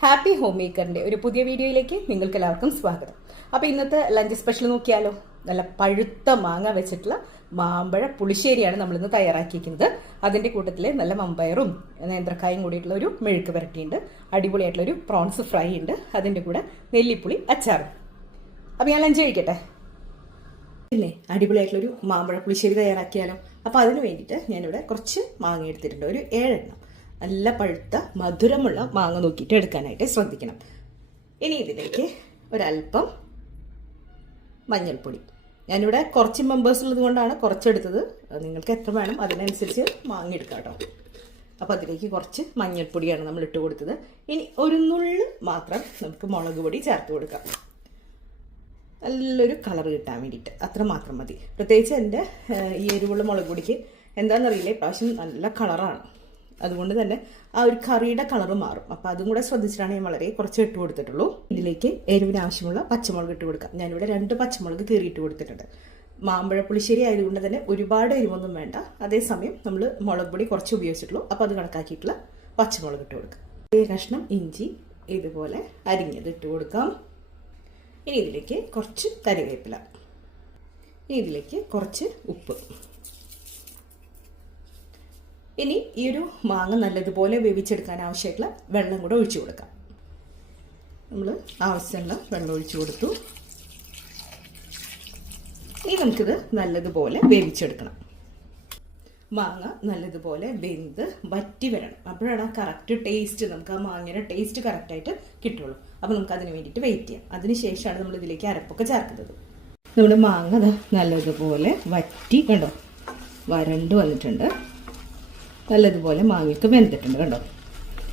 Happy home മേക്കറിൻ്റെ ഒരു പുതിയ വീഡിയോയിലേക്ക് നിങ്ങൾക്ക് എല്ലാവർക്കും സ്വാഗതം. അപ്പോൾ ഇന്നത്തെ ലഞ്ച് സ്പെഷ്യൽ നോക്കിയാലോ. നല്ല പഴുത്ത മാങ്ങ വെച്ചിട്ടുള്ള മാമ്പഴ പുളിശ്ശേരിയാണ് നമ്മളിന്ന് തയ്യാറാക്കിയിരിക്കുന്നത്. അതിൻ്റെ കൂട്ടത്തിൽ നല്ല മമ്പയറും നേന്ത്രക്കായും കൂടിയിട്ടുള്ള ഒരു മെഴുക്ക് പുരട്ടിയുണ്ട്. അടിപൊളിയായിട്ടുള്ളൊരു പ്രോൺസ് ഫ്രൈ ഉണ്ട്. അതിൻ്റെ കൂടെ നെല്ലിപ്പുളി അച്ചാറും. അപ്പോൾ ഞാൻ ലഞ്ച് കഴിക്കട്ടെ. പിന്നെ അടിപൊളിയായിട്ടുള്ളൊരു മാമ്പഴ പുളിശ്ശേരി തയ്യാറാക്കിയാലോ. അപ്പോൾ അതിന് വേണ്ടിയിട്ട് ഞാനിവിടെ കുറച്ച് മാങ്ങ എടുത്തിട്ടുണ്ട്, ഒരു 7 എണ്ണം. നല്ല പഴുത്ത മധുരമുള്ള മാങ്ങ നോക്കിയിട്ട് എടുക്കാനായിട്ട് ശ്രദ്ധിക്കണം. ഇനി ഇതിലേക്ക് ഒരല്പം മഞ്ഞൾപ്പൊടി. ഞാനിവിടെ കുറച്ച് മെമ്പേഴ്സ് ഉള്ളത് കൊണ്ടാണ് കുറച്ചെടുത്തത്. നിങ്ങൾക്ക് എത്ര വേണം അതിനനുസരിച്ച് മാങ്ങ എടുക്കാം കേട്ടോ. അപ്പോൾ അതിലേക്ക് കുറച്ച് മഞ്ഞൾപ്പൊടിയാണ് നമ്മൾ ഇട്ട് കൊടുത്തത്. ഇനി ഒരു നുള്ള് മാത്രം നമുക്ക് മുളക് പൊടി ചേർത്ത് കൊടുക്കാം, നല്ലൊരു കളർ കിട്ടാൻ വേണ്ടിയിട്ട്. അത്ര മാത്രം മതി. പ്രത്യേകിച്ച് എൻ്റെ ഈ എരിവുള്ള മുളക് പൊടിക്ക് എന്താണെന്നറിയില്ല, ഇപ്രാവശ്യം നല്ല കളറാണ്. അതുകൊണ്ട് തന്നെ ആ ഒരു കറിയുടെ കളറ് മാറും. അപ്പോൾ അതും കൂടെ ശ്രദ്ധിച്ചിട്ടാണ് ഞാൻ വളരെ കുറച്ച് ഇട്ട് കൊടുത്തിട്ടുള്ളൂ. ഇതിലേക്ക് എരിവിന് ആവശ്യമുള്ള പച്ചമുളക് ഇട്ട് കൊടുക്കാം. ഞാനിവിടെ 2 പച്ചമുളക് കീറിയിട്ട് കൊടുത്തിട്ടുണ്ട്. മാമ്പഴ പുളിശ്ശേരി ആയതുകൊണ്ട് തന്നെ ഒരുപാട് എരിവൊന്നും വേണ്ട. അതേസമയം നമ്മൾ മുളക് പൊടി കുറച്ച് ഉപയോഗിച്ചിട്ടുള്ളൂ. അപ്പോൾ അത് കണക്കാക്കിയിട്ടുള്ള പച്ചമുളക് ഇട്ട് കൊടുക്കാം. ഒരു കഷ്ണം ഇഞ്ചി ഇതുപോലെ അരിഞ്ഞത് ഇട്ട് കൊടുക്കാം. ഇനി ഇതിലേക്ക് കുറച്ച് കറിവേപ്പില, ഇനി ഇതിലേക്ക് കുറച്ച് ഉപ്പ്. ഇനി ഈ ഒരു മാങ്ങ നല്ലതുപോലെ വേവിച്ചെടുക്കാൻ ആവശ്യമായിട്ടുള്ള വെള്ളം കൂടെ ഒഴിച്ചു കൊടുക്കാം. നമ്മൾ ആവശ്യമുള്ള വെള്ളം ഒഴിച്ചു കൊടുത്തു. ഇനി നമുക്കിത് നല്ലതുപോലെ വേവിച്ചെടുക്കണം. മാങ്ങ നല്ലതുപോലെ വെന്ത് വറ്റി വരണം. അപ്പോഴാണ് ആ കറക്റ്റ് ടേസ്റ്റ്, നമുക്ക് ആ മാങ്ങയുടെ ടേസ്റ്റ് കറക്റ്റായിട്ട് കിട്ടുള്ളൂ. അപ്പോൾ നമുക്ക് അതിന് വേണ്ടിയിട്ട് വെയിറ്റ് ചെയ്യാം. അതിനുശേഷമാണ് നമ്മൾ ഇതിലേക്ക് അരപ്പൊക്കെ ചേർക്കുന്നത്. നമ്മുടെ മാങ്ങ നല്ലതുപോലെ വറ്റി കണ്ടോ, വരണ്ട് വന്നിട്ടുണ്ട്. നല്ലതുപോലെ മാങ്ങയൊക്കെ വെന്തിട്ടുണ്ട് കണ്ടോ.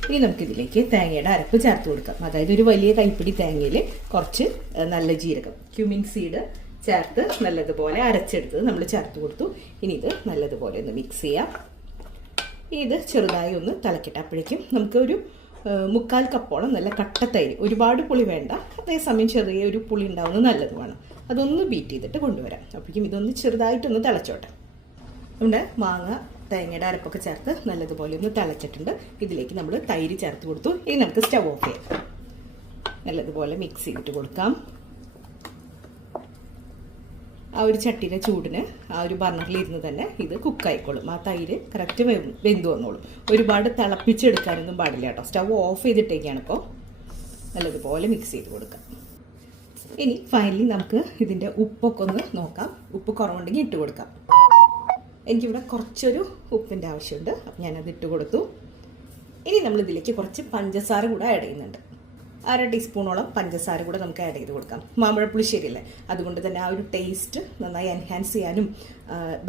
ഇനി നമുക്കിതിലേക്ക് തേങ്ങയുടെ അരപ്പ് ചേർത്ത് കൊടുക്കാം. അതായത് ഒരു വലിയ കൈപ്പിടി തേങ്ങയിൽ കുറച്ച് നല്ല ജീരകം, ക്യുമിൻ സീഡ് ചേർത്ത് നല്ലതുപോലെ അരച്ചെടുത്തത് നമ്മൾ ചേർത്ത് കൊടുത്തു. ഇനി ഇത് നല്ലതുപോലെ ഒന്ന് മിക്സ് ചെയ്യാം. ഇത് ചെറുതായി ഒന്ന് തിളക്കട്ടെ. അപ്പോഴേക്കും നമുക്കൊരു 3/4 കപ്പോളം നല്ല കട്ടത്തൈര്, ഒരുപാട് പുളി വേണ്ട, അതേസമയം ചെറിയൊരു പുളി ഉണ്ടാവുന്നത് നല്ലതുമാണ്. അതൊന്ന് ബീറ്റ് ചെയ്തിട്ട് കൊണ്ടുവരാം. അപ്പോഴേക്കും ഇതൊന്ന് ചെറുതായിട്ടൊന്ന് തിളച്ചോട്ടെ. നമ്മുടെ മാങ്ങ തേങ്ങയുടെ അരപ്പൊക്കെ ചേർത്ത് നല്ലതുപോലെ ഒന്ന് തിളച്ചിട്ടുണ്ട്. ഇതിലേക്ക് നമ്മൾ തൈര് ചേർത്ത് കൊടുത്തു. ഇനി നമുക്ക് സ്റ്റവ് ഓഫ് ചെയ്യാം. നല്ലതുപോലെ മിക്സ് ചെയ്തിട്ട് കൊടുക്കാം. ആ ഒരു ചട്ടിയുടെ ചൂടിന് ആ ഒരു ബർണറിൽ ഇരുന്ന് തന്നെ ഇത് കുക്കായിക്കോളും. ആ തൈര് കറക്റ്റ് വെന്ത് വന്നോളും. ഒരുപാട് തിളപ്പിച്ചെടുക്കാനൊന്നും പാടില്ല കേട്ടോ. സ്റ്റവ് ഓഫ് ചെയ്തിട്ടേക്കാണ് ഇപ്പോൾ. നല്ലതുപോലെ മിക്സ് ചെയ്ത് കൊടുക്കാം. ഇനി ഫൈനലി നമുക്ക് ഇതിൻ്റെ ഉപ്പൊക്കെ ഒന്ന് നോക്കാം. ഉപ്പ് കുറവുണ്ടെങ്കിൽ ഇട്ട് കൊടുക്കാം. എനിക്കിവിടെ കുറച്ചൊരു ഉപ്പിൻ്റെ ആവശ്യമുണ്ട്. അപ്പം ഞാനത് ഇട്ട് കൊടുത്തു. ഇനി നമ്മളിതിലേക്ക് കുറച്ച് പഞ്ചസാര കൂടെ ആഡ് ചെയ്യുന്നുണ്ട്. 1/2 ടീസ്പൂണോളം പഞ്ചസാര കൂടെ നമുക്ക് ആഡ് ചെയ്ത് കൊടുക്കാം. മാമ്പഴ പുളിശ്ശേരിയല്ലേ, അതുകൊണ്ട് തന്നെ ആ ഒരു ടേസ്റ്റ് നന്നായി എൻഹാൻസ് ചെയ്യാനും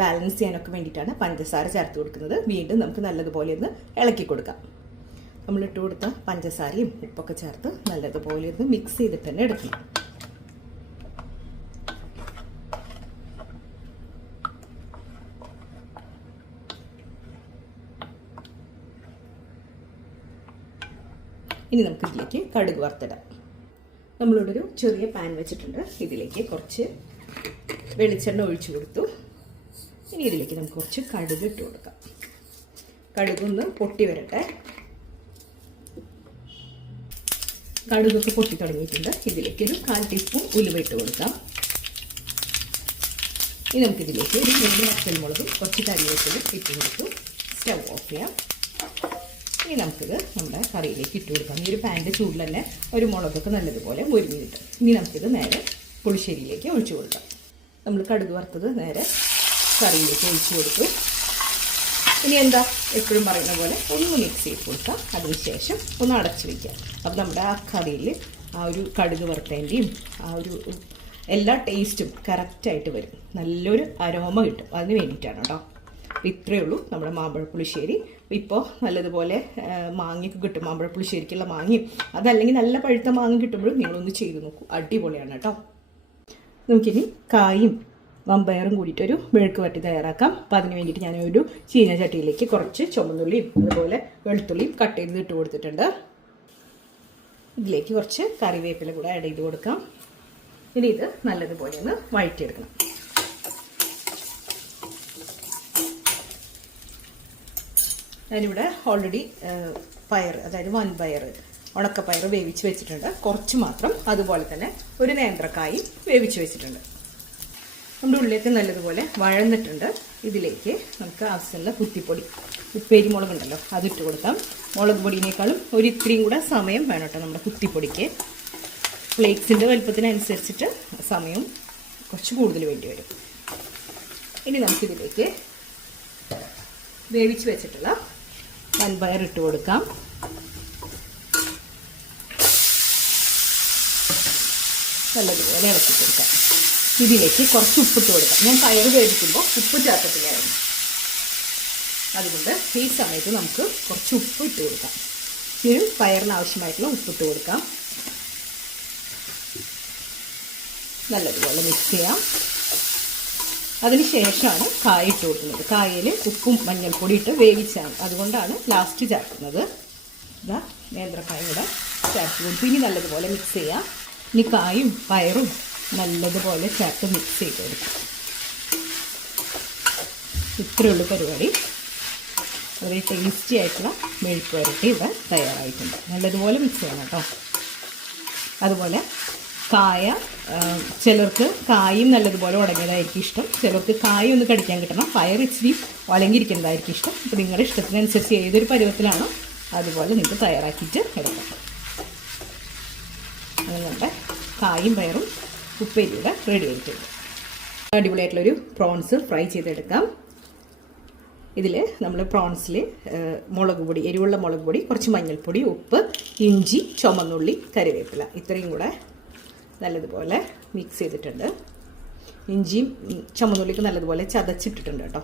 ബാലൻസ് ചെയ്യാനൊക്കെ വേണ്ടിയിട്ടാണ് പഞ്ചസാര ചേർത്ത് കൊടുക്കുന്നത്. വീണ്ടും നമുക്ക് നല്ലതുപോലെ ഒന്ന് ഇളക്കി കൊടുക്കാം. നമ്മളിട്ട് കൊടുത്ത പഞ്ചസാരയും ഉപ്പൊക്കെ ചേർത്ത് നല്ലതുപോലെ ഒന്ന് മിക്സ് ചെയ്തിട്ട് തന്നെ എടുക്കണം. ഇനി നമുക്ക് ഇതിലേക്ക് കടുക് വറുത്തിടാം. നമ്മളിവിടെ ഒരു ചെറിയ പാൻ വെച്ചിട്ടുണ്ട്. ഇതിലേക്ക് കുറച്ച് വെളിച്ചെണ്ണ ഒഴിച്ചു കൊടുത്തു. ഇനി ഇതിലേക്ക് നമുക്ക് കുറച്ച് കടുക് ഇട്ട് കൊടുക്കാം. കടുകൊന്ന് പൊട്ടി വരട്ടെ. കടുകൊക്കെ പൊട്ടി തുടങ്ങിയിട്ടുണ്ട്. ഇതിലേക്ക് ഒരു 1/4 ടീസ്പൂൺ ഉലുവ ഇട്ട് കൊടുക്കാം. ഇനി നമുക്കിതിലേക്ക് ഒരു 3 വറ്റൽമുളക്, കുറച്ച് കറിവേപ്പില ഇട്ട് കൊടുത്തു. സ്റ്റവ് ഓഫ് ചെയ്യാം. ഇനി നമുക്കിത് നമ്മുടെ കറിയിലേക്ക് ഇട്ട് കൊടുക്കാം. ഈ ഒരു പാൻ്റെ ചൂടിൽ തന്നെ ഒരു മുളകൊക്കെ നല്ലതുപോലെ മുരിഞ്ഞ് കിട്ടും. ഇനി നമുക്കിത് നേരെ പുളിശ്ശേരിയിലേക്ക് ഒഴിച്ചു കൊടുക്കാം. നമ്മൾ കടുക് വറുത്തത് നേരെ കറിയിലേക്ക് ഒഴിച്ചു കൊടുത്തു. ഇനി എന്താ എപ്പോഴും പറയുന്ന പോലെ ഒന്ന് മിക്സ് ചെയ്ത് കൊടുക്കാം. അതിനുശേഷം ഒന്ന് അടച്ചു വയ്ക്കാം. അപ്പോൾ നമ്മുടെ ആ കറിയിൽ ആ ഒരു കടുക് വറുത്തതിൻ്റെയും ആ ഒരു എല്ലാ ടേസ്റ്റും കറക്റ്റായിട്ട് വരും. നല്ലൊരു അരോമ കിട്ടും. അതിന് വേണ്ടിയിട്ടാണ് കേട്ടോ. അപ്പോൾ ഇത്രയേ ഉള്ളൂ നമ്മുടെ മാമ്പഴ പുളിശ്ശേരി. ഇപ്പോൾ നല്ലതുപോലെ മാങ്ങയൊക്കെ കിട്ടും. മാമ്പഴ പുളിശ്ശേരിക്കുള്ള മാങ്ങയും അതല്ലെങ്കിൽ നല്ല പഴുത്ത മാങ്ങ കിട്ടുമ്പോഴും നിങ്ങളൊന്ന് ചെയ്ത് നോക്കൂ. അടിപൊളിയാണ് കേട്ടോ. നമുക്കിനി കായും വമ്പയറും കൂടിയിട്ടൊരു മെഴുക്ക് വരട്ടി തയ്യാറാക്കാം. അപ്പോൾ അതിന് വേണ്ടിയിട്ട് ഞാനൊരു ചീനച്ചട്ടിയിലേക്ക് കുറച്ച് ചുമന്നുള്ളിയും അതുപോലെ വെളുത്തുള്ളിയും കട്ട് ചെയ്ത് ഇട്ട് കൊടുത്തിട്ടുണ്ട്. ഇതിലേക്ക് കുറച്ച് കറിവേപ്പില കൂടെ ആഡ് ചെയ്ത് കൊടുക്കാം. ഇനി ഇത് നല്ലതുപോലെ ഒന്ന് വഴറ്റിയെടുക്കണം. ഞാനിവിടെ ഓൾറെഡി പയർ, അതായത് വൻപയർ ഉണക്കപ്പയർ വേവിച്ച് വെച്ചിട്ടുണ്ട്, കുറച്ച് മാത്രം. അതുപോലെ തന്നെ ഒരു നേന്ത്രക്കായും വേവിച്ച് വെച്ചിട്ടുണ്ട്. നമ്മുടെ ഉള്ളിലേക്ക് നല്ലതുപോലെ വഴന്നിട്ടുണ്ട്. ഇതിലേക്ക് നമുക്ക് ആവശ്യമുള്ള കുത്തിപ്പൊടി, ഉപ്പേരി മുളകുണ്ടല്ലോ, അതിട്ട് കൊടുക്കാം. മുളക് പൊടിയേക്കാളും ഇത്രയും കൂടെ സമയം വേണം കേട്ടോ നമ്മുടെ കുത്തിപ്പൊടിക്ക്. ഫ്ലേക്സിൻ്റെ വലുപ്പത്തിനനുസരിച്ചിട്ട് സമയം കുറച്ച് കൂടുതൽ വേണ്ടി വരും. ഇനി നമുക്കിതിലേക്ക് വേവിച്ച് വെച്ചിട്ടുള്ള വൻപയർ ഇട്ട് കൊടുക്കാം. നല്ലതുപോലെ ഇളക്കി കൊടുക്കാം. ഇതിലേക്ക് കുറച്ച് ഉപ്പിട്ട് കൊടുക്കാം. ഞാൻ പയർ വേവിക്കുമ്പോൾ ഉപ്പ് ചേർത്തിട്ടില്ലായിരുന്നു, അതുകൊണ്ട് ഈ സമയത്ത് നമുക്ക് കുറച്ച് ഉപ്പ് ഇട്ട് കൊടുക്കാം. ഇത് പയറിന് ആവശ്യമായിട്ടുള്ള ഉപ്പിട്ട് കൊടുക്കാം. നല്ലതുപോലെ മിക്സ് ചെയ്യാം. അതിനുശേഷമാണ് കായ ഇട്ട് കൊടുക്കുന്നത്. കായയിൽ ഉപ്പും മഞ്ഞൾപ്പൊടി ഇട്ട് വേവിച്ചാണ്, അതുകൊണ്ടാണ് ലാസ്റ്റ് ചേർക്കുന്നത്. ഇതാ നേന്ത്രക്കായ കൂടെ ചേർത്ത് കൊടുത്ത് ഇനി നല്ലതുപോലെ മിക്സ് ചെയ്യാം. ഇനി കായും പയറും നല്ലതുപോലെ ചേർത്ത് മിക്സ് ചെയ്ത് കൊടുക്കാം. ഇത്രയുള്ള പരിപാടി. വളരെ ടേസ്റ്റി ആയിട്ടുള്ള മെഴുക്ക് വരട്ടി ഇവിടെ തയ്യാറായിട്ടുണ്ട്. നല്ലതുപോലെ മിക്സ് ചെയ്യണം കേട്ടോ. അതുപോലെ കായ, ചിലർക്ക് കായും നല്ലതുപോലെ ഉടങ്ങിയതായിരിക്കും ഇഷ്ടം, ചിലർക്ക് കായ ഒന്ന് കടിക്കാൻ കിട്ടണം, പയർ ഇച്ചിരി ഉടങ്ങിയിരിക്കുന്നതായിരിക്കും ഇഷ്ടം. അപ്പോൾ നിങ്ങളുടെ ഇഷ്ടത്തിനനുസരിച്ച് ഏതൊരു പരുവത്തിലാണോ അതുപോലെ നിങ്ങൾക്ക് തയ്യാറാക്കിയിട്ട് എടുക്കാം. അങ്ങനെ നമ്മുടെ കായും പയറും ഉപ്പേരിയുടെ റെഡി ആയിട്ടുണ്ട്. അടിപൊളിയായിട്ടുള്ളൊരു പ്രോൺസ് ഫ്രൈ ചെയ്തെടുക്കാം. ഇതിൽ നമ്മൾ പ്രോൺസിൽ മുളക് പൊടി, എരിവുള്ള മുളക് പൊടി, കുറച്ച് മഞ്ഞൾപ്പൊടി, ഉപ്പ്, ഇഞ്ചി, ചുമന്നുള്ളി, കറിവേപ്പില ഇത്രയും കൂടെ നല്ലതുപോലെ മിക്സ് ചെയ്തിട്ടുണ്ട്. ഇഞ്ചിയും ചുമന്നുള്ളിക്ക് നല്ലതുപോലെ ചതച്ചിട്ടിട്ടുണ്ട് കേട്ടോ.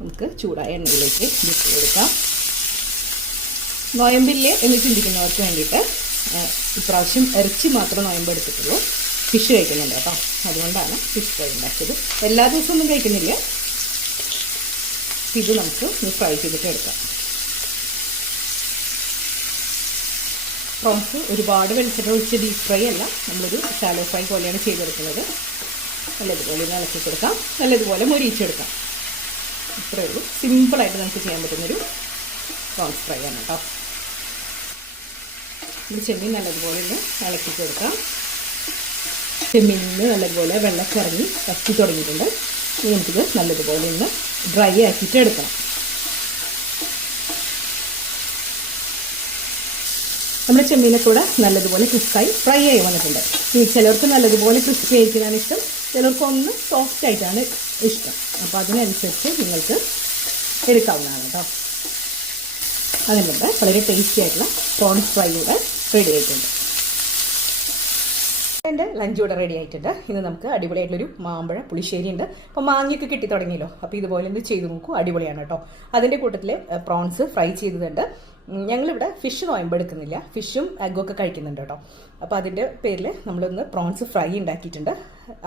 നമുക്ക് ചൂടായ എണ്ണയിലേക്ക് ഇട്ട് കൊടുക്കാം. നോയമ്പില്ലേ എന്ന് ചിന്തിക്കുന്നവർക്ക് വേണ്ടിയിട്ട് ഇപ്രാവശ്യം ഇറച്ചി മാത്രം നോയമ്പ് എടുത്തിട്ടുള്ളൂ. ഫിഷ് കഴിക്കുന്നുണ്ട് കേട്ടോ, അതുകൊണ്ടാണ് ഫിഷ് ഫ്രൈ ഉണ്ടാക്കിയത്. എല്ലാ ദിവസവും ഒന്നും കഴിക്കുന്നില്ല. ഇത് നമുക്ക് ഫ്രൈ ചെയ്തിട്ട് എടുക്കാം. പ്രോൺസ് ഒരുപാട് വെളിച്ചെണ്ണ ഒഴിച്ച് ഡീപ് ഫ്രൈ അല്ല, നമ്മളൊരു ശാലോ ഫ്രൈ പോലെയാണ് ചെയ്തെടുക്കുന്നത്. നല്ലതുപോലെ ഇളക്കി കൊടുക്കാം, നല്ലതുപോലെ മൊരിയിച്ചെടുക്കാം. ഇത്രയേ ഉള്ളൂ. സിമ്പിളായിട്ട് നമുക്ക് ചെയ്യാൻ പറ്റുന്നൊരു പ്രോൺസ് ഫ്രൈ ആണ് കേട്ടോ. ഇത് ചെമ്മീൻ നല്ലതുപോലെ ഒന്ന് ഇളക്കി കൊടുക്കാം. ചെമ്മീനിൽ നിന്ന് നല്ലതുപോലെ വെള്ളമൊക്കെ ഇറങ്ങി വറ്റി തുടങ്ങിയിട്ടുണ്ട്. ഇനി നമുക്കിത് നല്ലതുപോലെ ഒന്ന് ഡ്രൈ ആക്കിയിട്ട് എടുക്കണം. നമ്മുടെ ചെമ്മീനൊക്കെ കൂടെ നല്ലതുപോലെ ക്രിസ്പായി ഫ്രൈ ആയി വന്നിട്ടുണ്ട്. ഇനി ചിലർക്ക് നല്ലതുപോലെ ക്രിസ്പി ആയിരിക്കുന്നതാണ് ഇഷ്ടം, ചിലർക്ക് ഒന്ന് സോഫ്റ്റ് ആയിട്ടാണ് ഇഷ്ടം. അപ്പോൾ അതിനനുസരിച്ച് നിങ്ങൾക്ക് എടുക്കാവുന്നതാണ് കേട്ടോ. അതിനുണ്ട് വളരെ ടേസ്റ്റി ആയിട്ടുള്ള പ്രോൺസ് ഫ്രൈ കൂടെ റെഡി ആയിട്ടുണ്ട്. എൻ്റെ ലഞ്ച് കൂടെ റെഡി ആയിട്ടുണ്ട്. ഇന്ന് നമുക്ക് അടിപൊളിയായിട്ടുള്ളൊരു മാമ്പഴ പുളിശ്ശേരി ഉണ്ട്. അപ്പോൾ മാങ്ങയൊക്കെ കിട്ടി തുടങ്ങിയല്ലോ, അപ്പോൾ ഇതുപോലെ ഒന്ന് ചെയ്ത് നോക്കൂ, അടിപൊളിയാണ് കേട്ടോ. അതിൻ്റെ കൂട്ടത്തിൽ പ്രോൺസ് ഫ്രൈ ചെയ്തതുണ്ട്. ഞങ്ങളിവിടെ ഫിഷ് നോയമ്പെടുക്കുന്നില്ല, ഫിഷും എഗ്ഗൊക്കെ കഴിക്കുന്നുണ്ട് കേട്ടോ. അപ്പോൾ അതിൻ്റെ പേരിൽ നമ്മളൊന്ന് പ്രോൺസ് ഫ്രൈ ഉണ്ടാക്കിയിട്ടുണ്ട്.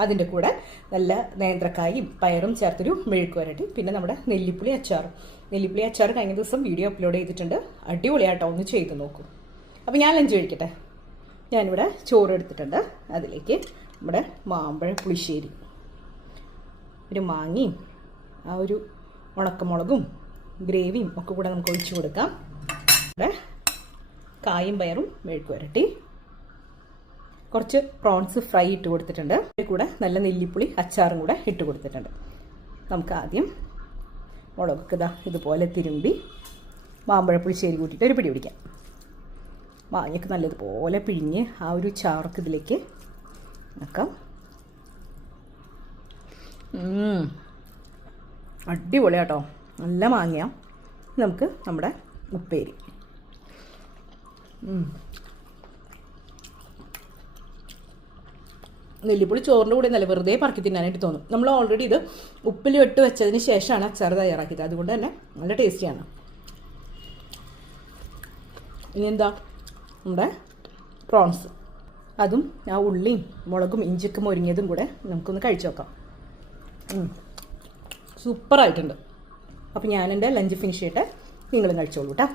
അതിൻ്റെ കൂടെ നല്ല നേന്ത്രക്കായും പയറും ചേർത്തൊരു മെഴുക്ക് വരട്ടി, പിന്നെ നമ്മുടെ നെല്ലിപ്പുളി അച്ചാർ കഴിഞ്ഞ ദിവസം വീഡിയോ അപ്ലോഡ് ചെയ്തിട്ടുണ്ട്. അടിപൊളിയാട്ടോ, ഒന്ന് ചെയ്ത് നോക്കൂ. അപ്പോൾ ഞാൻ ലഞ്ച് കഴിക്കട്ടെ. ഞാനിവിടെ ചോറ് എടുത്തിട്ടുണ്ട്. അതിലേക്ക് നമ്മുടെ മാമ്പഴ പുളിശ്ശേരി, ഒരു മാങ്ങയും ആ ഒരു ഉണക്കമുളകും ഗ്രേവിയും ഒക്കെ കൂടെ നമുക്ക് ഒഴിച്ചു കൊടുക്കാം. ഇവിടെ കായും പയറും മെഴുക്ക് വരട്ടി, കുറച്ച് പ്രോൺസ് ഫ്രൈ ഇട്ട് കൊടുത്തിട്ടുണ്ട്. അതിൽ കൂടെ നല്ല നെല്ലിപ്പുളി അച്ചാറും കൂടെ ഇട്ട് കൊടുത്തിട്ടുണ്ട്. നമുക്ക് ആദ്യം മുളകൊക്കെ ഇതുപോലെ തിരുമ്പി മാമ്പഴ പുളിശ്ശേരി കൂട്ടിയിട്ട് ഒരു പിടി പിടിക്കാം. മാങ്ങയൊക്കെ നല്ലതുപോലെ പിഴിഞ്ഞ് ആ ഒരു ചാറൊക്കെ ഇതിലേക്ക് ആക്കാം. അടിപൊളിയാട്ടോ, നല്ല മാങ്ങ. നമുക്ക് നമ്മുടെ ഉപ്പേരി. നെല്ലിപ്പുളി ചോറിൻ്റെ കൂടെ നല്ല വെറുതെ പറക്കി തിന്നാനായിട്ട് തോന്നും. നമ്മൾ ഓൾറെഡി ഇത് ഉപ്പിൽ ഇട്ട് വെച്ചതിന് ശേഷമാണ് അച്ചാർ തയ്യാറാക്കിയത്, അതുകൊണ്ട് തന്നെ നല്ല ടേസ്റ്റിയാണ്. ഇനി എന്താ നമ്മുടെ പ്രോൺസ്, അതും ആ ഉള്ളിയും മുളകും ഇഞ്ചിയൊക്കെ മൊരിഞ്ഞതും കൂടെ നമുക്കൊന്ന് കഴിച്ചു നോക്കാം. സൂപ്പറായിട്ടുണ്ട്. അപ്പോൾ ഞാനെൻ്റെ ലഞ്ച് ഫിനിഷ് ചെയ്തിട്ട് നിങ്ങളും കഴിച്ചോളൂ കേട്ടോ.